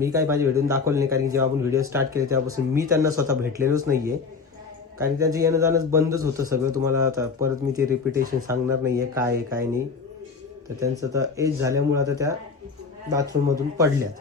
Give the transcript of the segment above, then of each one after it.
मी काय माझे व्हिडिओ दाखवले नाही कारण की जेव्हा आपण व्हिडिओ स्टार्ट केले तेव्हापासून मी त्यांना स्वतः भेटलेलोच नाहीये. कारण की त्यांचं येणं जाणंच बंदच होतं सगळं. तुम्हाला आता परत मी ते रिपिटेशन सांगणार नाहीये काय आहे काय नाही. तर त्यांचं तर एज झाल्यामुळे आता त्या बाथरूम मधून पडल्यात.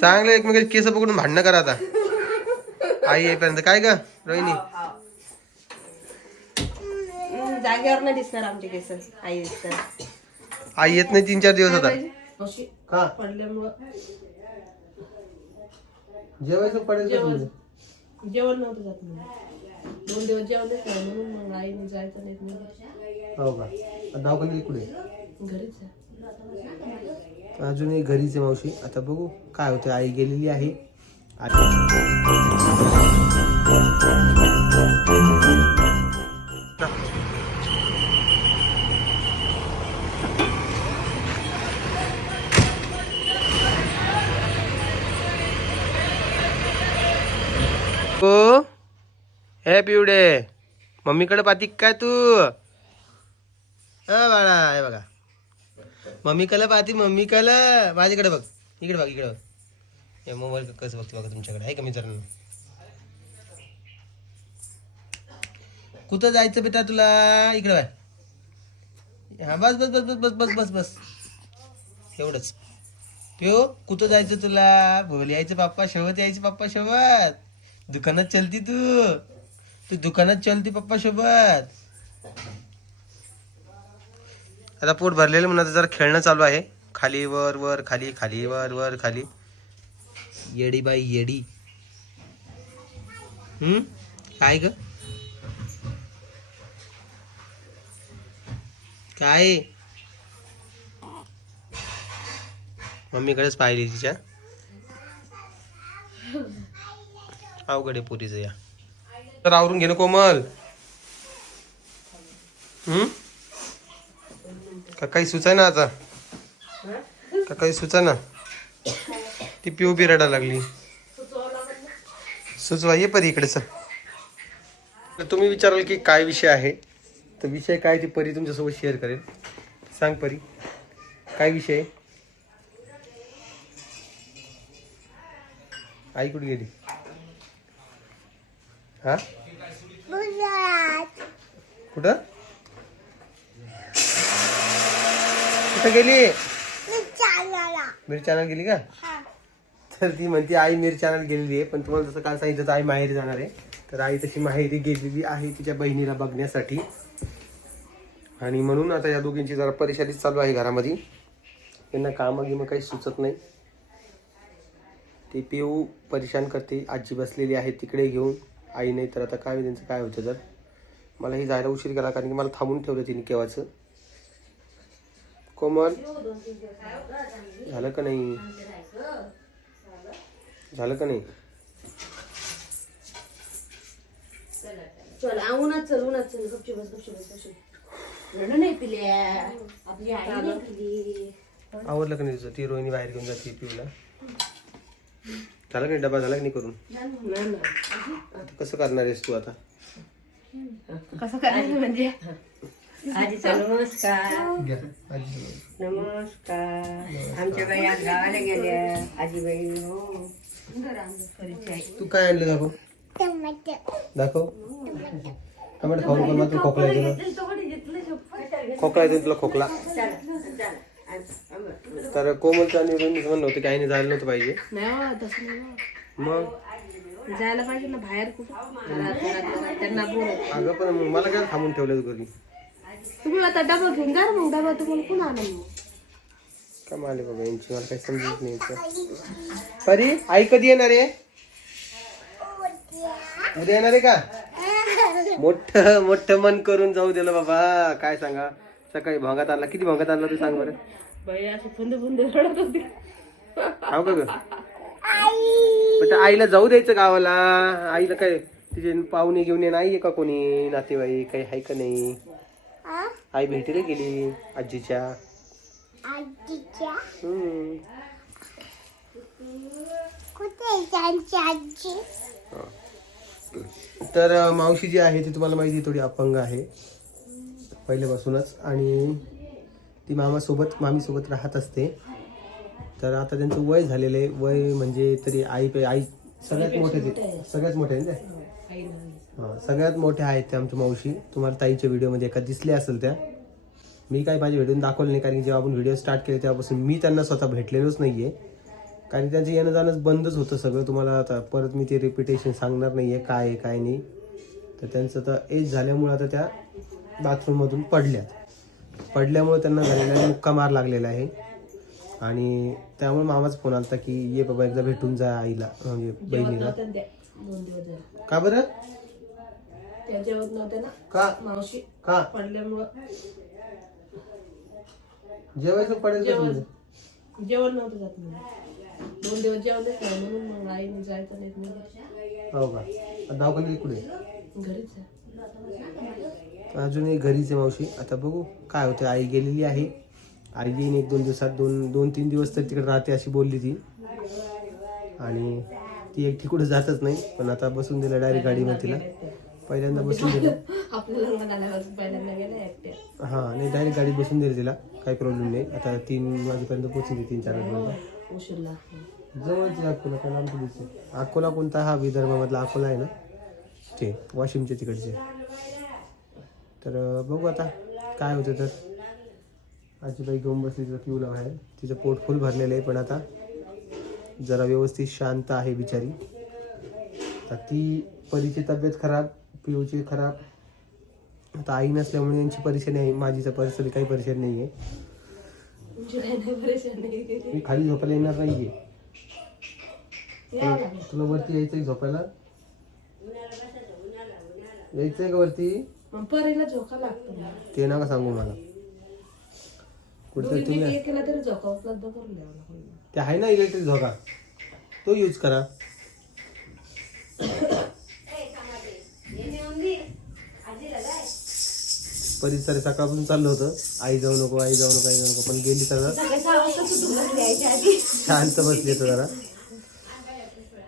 चांगलं एकमेकाचे केस पकडून भांडणं करा आता. आई येईपर्यंत. काय का रोहिणी? जागेवर नाही दिसणार आमचे केस. आई दिसणार आई येत नाही तीन चार दिवस आता. पडल्यामुळं. जेवायचं पडेल का जेवण? जेवण नव्हतं जात म्हणून दोन दिवस जेवणच नाही म्हणून मग आईने जायचं नाही नाही हो का? आता दवाखान्यात कुठे? घरीच आहे. अजूनही घरीच आहे मावशी. आता बघू काय होतं आई गेलेली आहे. हो हे पिवडे मम्मीकडे पाहती काय तू? हा बाळा हे बघा. मम्मी कला पाहती मम्मी कला माझ्याकडे बघ. इकडे बघ इकडे बघ. हे मोबाईल कसं बघतो बघा तुमच्याकडे. आहे का मित्रांनो? कुठं जायचं बेटा तुला? इकडे बाय हा बस बस बस बस बस बस बस. बस एवढंच. पिओ कुठं जायचं तुला? बोल यायचं पप्पा शेवत यायचं पप्पा शेवत दुकानात चलती तू. तू दुकानात चलती पप्पा सोबत. आता पोट भरलेलं म्हणून जरा खेळणं चालू आहे. खाली वर वर खाली खाली वर वर खाली. येडी बाई येडी. हम्म? काय ग? काय? मम्मीकडेच पाहिली तिच्या. अवघड आहे पुरीचं या. तर आवरून घेणं कोमल. हम्म? का काही सुचाय ना आता? का काही सुचा ना? ती पिऊ बी रडायला लागली. सुचवा ये परी इकडे सर तर तुम्ही विचाराल की काय विषय आहे? तर विषय काय ती परी तुमच्यासोबत शेअर करेल. सांग परी काय विषय आहे? आई कुठे गेली? हा? कुठं? कुठं गेली? मिरची आणायला गेली का? तर ती म्हणते आई मिरची आणायला गेलेली आहे पण तुम्हाला जसं काल सांगितलं तर आई माहेरी जाणार आहे. तर आई तशी माहेरी गेलेली आहे तिच्या बहिणीला बघण्यासाठी. आणि म्हणून आता या दोघींची जरा परेशानी चालू आहे घरामध्ये. त्यांना कामं गिमं काही सुचत नाही. ती पिऊ परेशान करते. आजी बसलेली आहे तिकडे घेऊन. आई नाही तर आता काय त्यांचं काय होतं तर? मलाही जायला उशीर केला कारण की मला थांबून ठेवलं तिने केव्हाचं. कोमल? झालं का नाही? झालं का नाही? चल उन्हात चल उन्हात चल. गपची बस गपची बस गपची रडू नाही पिल्या. आपली आई नाही पिली. आवडलं का नाही तुझं? ती रोहिणी बाहेर घेऊन जाते पिऊला. झालं का नाही? डबा झाला की नाही करून? आता कसं करणार आहेस तू आता? कसं करायचं म्हणजे? आजीचा नमस्कार. घ्या. आजी नमस्कार. आमच्या बाई आज गावाला गेल्या. आजीबाई हो. परिचय तू काय आणलं दाखव? दाखव. टमाटर खाऊन पण मात्र खोकला येतो ना. खोकला येतो ना तुला खोकला. तर कोमलचं आणि रोहिणीचं म्हणणं होतं की आईने जायला नव्हतं पाहिजे. नाही हो, तसं नाही हो. मग? जायला पाहिजे ना बाहेर कुठं? घरात घरात त्यांना बोल अगं पण मग मला काय थांबून ठेवलं घरी? तुम्ही आता डबा घेऊन जा ना मग डबा तुम्हाला पुन्हा आणून मग का माले बाबा यांची मला काही समजत नाही याचं. परी आई कधी येणार आहे? उद्या येणार आहे का? मोठ मोठ मन करून जाऊ दिलं बाबा. काय सांगा? सकाळी भोंगात आणला. किती भोंगात आणला तू सांग बरं? बाई अशी फुंद फुंद रडत होती. हाव का ग? पण त्या आईला जाऊ द्यायचं गावाला. आईला काय तिचे पाहुणे घेऊन ये नाही का कोणी? नातेवाईक काही आहे का नाही? आई भेटीला गेली आजीच्या. हम्म. तर अं, मावशी जी आहे ती तुम्हाला माहिती आहे, थोडी अपंग आहे. पहिल्यापासूनच. आणि ती मामासोबत मामीसोबत राहत असते. तर आता त्यांचं वय झालेलं आहे. वय म्हणजे तरी आई पे आई सगळ्यात मोठे ते सगळ्यात मोठे आहे ना ते? हा, सगळ्यात मोठ्या आहेत त्या आमच्या मावशी. तुम्हाला ताईच्या व्हिडिओमध्ये एका दिसल्या असेल त्या. मी काय माझ्या व्हिडिओ दाखवलं नाही कारण की जेव्हा आपण व्हिडिओ स्टार्ट केले तेव्हापासून मी त्यांना स्वतः भेटलेलोच नाहीये. कारण त्यांचं येणं जाणंच बंदच होतं सगळं. तुम्हाला आता परत मी ते रिपिटेशन सांगणार नाहीये काय आहे काय नाही. तर त्यांचं तर एज झाल्यामुळे आता त्या बाथरूममधून पडल्यात. पडल्यामुळे त्यांना झालेला मुक्का मार लागलेला आहे. आणि त्यामुळे मामाचा फोन आला की ये बाबा एकदा भेटून जा आईला म्हणजे बहिणीला. का बरं? का? मावशी का? पडल्यामुळं. जेवायचं पडेल का जेवण तुमचं? जेवण नव्हतं जात दोन दिवस जेवणच नाही म्हणून मग आईने जायचं नाही हो का? दवाखान्यात कुठे घरीच आहे. अजूनही घरीच आहे मावशी. आता बघू काय होते आई गेलेली आहे. आई येईन एक दोन दिवसात. दोन दोन तीन दिवस तर तिकडे राहते अशी बोलली ती. आणि ती एकटी कुठे जातच नाही. पण आता बसून दिलं डायरेक्ट गाडीमध्ये तिला. पहिल्यांदा बसून दिलं. हा नाही डायरेक्ट गाडी बसून दिली तिला. काही प्रॉब्लेम नाही. आता तीन वाजेपर्यंत पोहोचून दे तीन चार वाजेपर्यंत. जवळच अकोला काय लांब. अकोला कोणता? हा विदर्भामधला अकोला आहे ना. ते वाशिमच्या तिकडचे. तर बघू आता काय होतं तर. आजीबाई घेऊन बसली तिचं पिऊला बाहेर. तिचं पोट फुल भरलेलं आहे पण आता जरा व्यवस्थित शांत आहे बिचारी. तर ती परीची तब्येत खराब पिऊची खराब. आता आई नसल्यामुळे यांची परेशानी आहे माझीचा परिस्थिती काही परेशानी नाही आहे मी खाली झोपायला येणार नाही आहे यावं लागेल तुला वरती यायचंय झोपायला? यायचंय का वरती? मग परीला झोका लागतो मला. ते नका सांगू मला. कुठेतरी तुम्ही एक केला तरी झोका उपलब्ध करून द्यावा लागेल. ते आहे ना इलेक्ट्रिक झोका? तो यूज करा. परिसर सकाळपासून चाललं होतं. आई जाऊ नको आई जाऊ नको आई जाऊ नको. पण गेली तर सकाळी सहा वाजता सुटून बसली आईच्या आधी. शांत बसली तर जरा.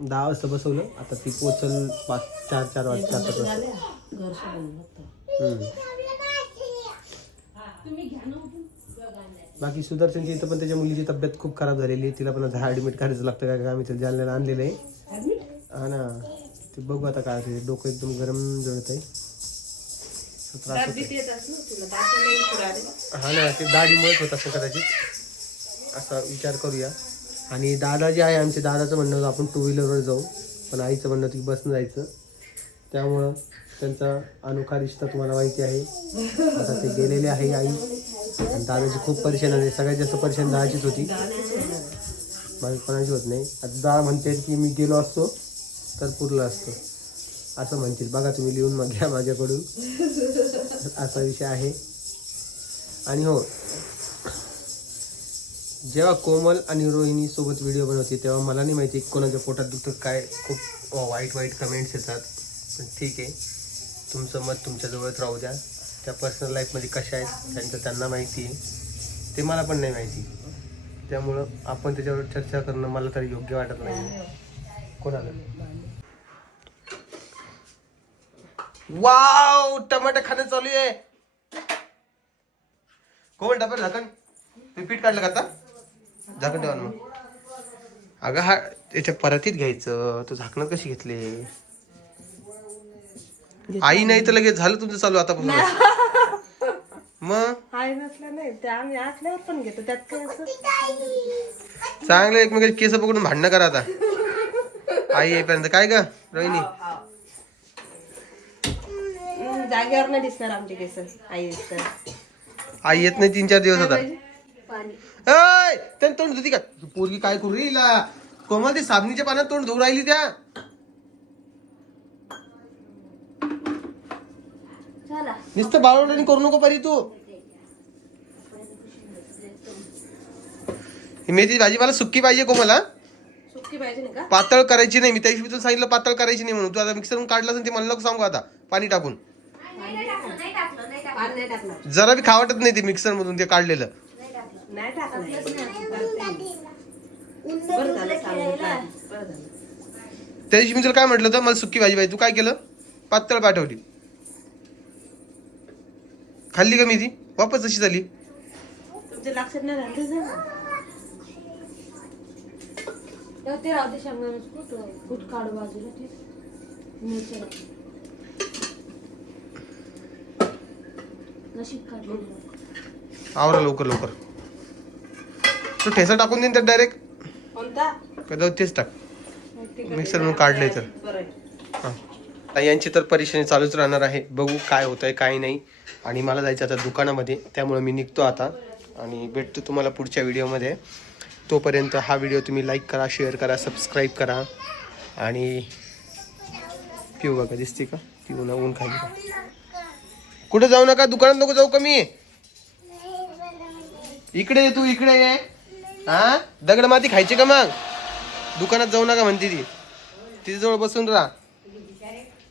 दहा वाजता बसवलं. आता ती पोचल पाच चार चार वाजता चार पाच वाजता. झाल्या घर सोडून बघतो हम्म. बाकी सुदर्शनच्या इथं पण त्याच्या मुलीची तब्येत खूप खराब झालेली आहे. तिला पण आता ऍडमिट करायचं लागतं काय आम्ही त्याला जालन्याला आणलेलं आहे. ऍडमिट हा ना. ते बघू आता काय ते डोकं एकदम गरम जळत आहे त्रास होतोय. तुला? हा ना ते दाढीमुळेच होत असं कदाचित. असा विचार करूया. आणि दादा जे आहे आमचे दादाचं म्हणणं होतं आपण टू व्हीलरवर जाऊ. पण आईचं म्हणणं होतं की बसनं जायचं. त्यामुळं त्यांचा अनोखा रिश्ता तुम्हाला माहिती आहे. आता ते गेलेले आहे आई. आणि दादाची खूप परेशान आहे. सगळ्यात जास्त परेशान दहाचीच होती. माझी कोणाची होत नाही. आता दहा म्हणते की मी गेलो असतो तर पुरलं असतो. असं म्हणतील. बघा तुम्ही लिहून मग घ्या माझ्याकडून. असा विषय आहे. आणि हो जेव्हा कोमल आणि रोहिणी सोबत व्हिडिओ बनवते तेव्हा मला नाही माहिती कोणाच्या पोटात दुखतं काय. खूप वाईट वाईट कमेंट्स येतात. पण ठीक आहे. तुमचं मत तुमच्याजवळच राहू द्या. त्या पर्सनल लाईफमध्ये कशा आहेत त्यांचं त्यांना माहिती आहे. ते मला पण नाही माहिती. त्यामुळं आपण त्याच्यावर चर्चा करणं मला तरी योग्य वाटत नाही. कोणाला? वाव! टमाटे खाणं चालू आहे. कोण डबल झाकण. रिपीट काढलं का आता? झाकण ठेवा मग. अगं हा याच्या परातीत घ्यायचं. तो झाकणं कशी घेतली? आई नाही तर लगेच झालं तुमचं चालू आता मग? आई नसलं नाही ते आम्ही असल्यावर पण घेतो. त्यात काय असं? चांगलं एकमेकाचे केस पकडून भांडणं करा आता. आई येईपर्यंत. काय ग रोहिणी? जागेवर नाही दिसणार आमचे केस आई दिसणार आई येत नाही तीन चार दिवस आता. ऐ त्यानं तोंड धुती का? पोरगी काय करू हिला? कोमल ती साबणीच्या पाण्यात तोंड धुवू राहिली त्या झाला नुसतं बाळवणी करू नको परी तू. मेथी भाजी मला सुक्की पाहिजे का? पातळ करायची नाही. मी त्या दिवशी तुला सांगितलं पातळ करायची नाही म्हणून. तू आता मिक्सरवरून काढलं ते मला नको सांगू आता. पाणी टाकून. पाणी नाही टाकणार जरा बी खावटत नाही ते मिक्सर मधून ते काढलेलं. त्या दिवशी मी तुला काय म्हटलं होतं? मला सुक्की भाजी पाहिजे. तू काय केलं? पातळ पाठवली. खाल्ली का मी ती वापस तशी झाली. तुमच्या लक्षात नाही ते काढू बाजूला काढलं. आवरा लवकर लवकर. तू ठेसा टाकून देईन तर डायरेक्ट कोणता? तेच टाक. मिक्सर म्हणून काढलंय तर. यांची तर परेशानी चालूच राहणार आहे. बघू काय होत आहे काय नाही. आणि मला जायचं आता दुकानामध्ये त्यामुळे मी निघतो आता. आणि भेटतो तुम्हाला पुढच्या व्हिडिओमध्ये. तोपर्यंत हा व्हिडिओ तुम्ही लाईक करा शेअर करा सबस्क्राईब करा. आणि पिऊ बघा दिसते का? पिऊ ना ऊन खाली. कुठं जाऊ नका? दुकानात नको जाऊ कमी. इकडे ये तू इकडे ये. हा? दगड माती खायची का मग? दुकानात जाऊ नका म्हणते ती. तिच्याजवळ बसून राहा.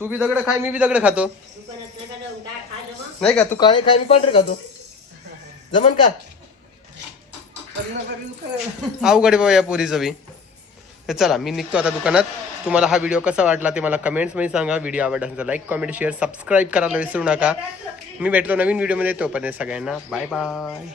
तू बी दगड खाय मी बी दगड खातो. नाही का? तू काळे खाय मी पांढरे खातो. जमन का? अवघड आहे बाबा या पोरीचं बी. तर चला मी निघतो आता दुकानात. तुम्हाला हा व्हिडिओ कसा वाटला ते मला कमेंट्समध्ये सांगा. व्हिडिओ आवडला असेल लाईक कमेंट शेअर सबस्क्राईब करायला विसरू नका. मी भेटतो नवीन व्हिडिओमध्ये. तोपर्यंत सगळ्यांना बाय बाय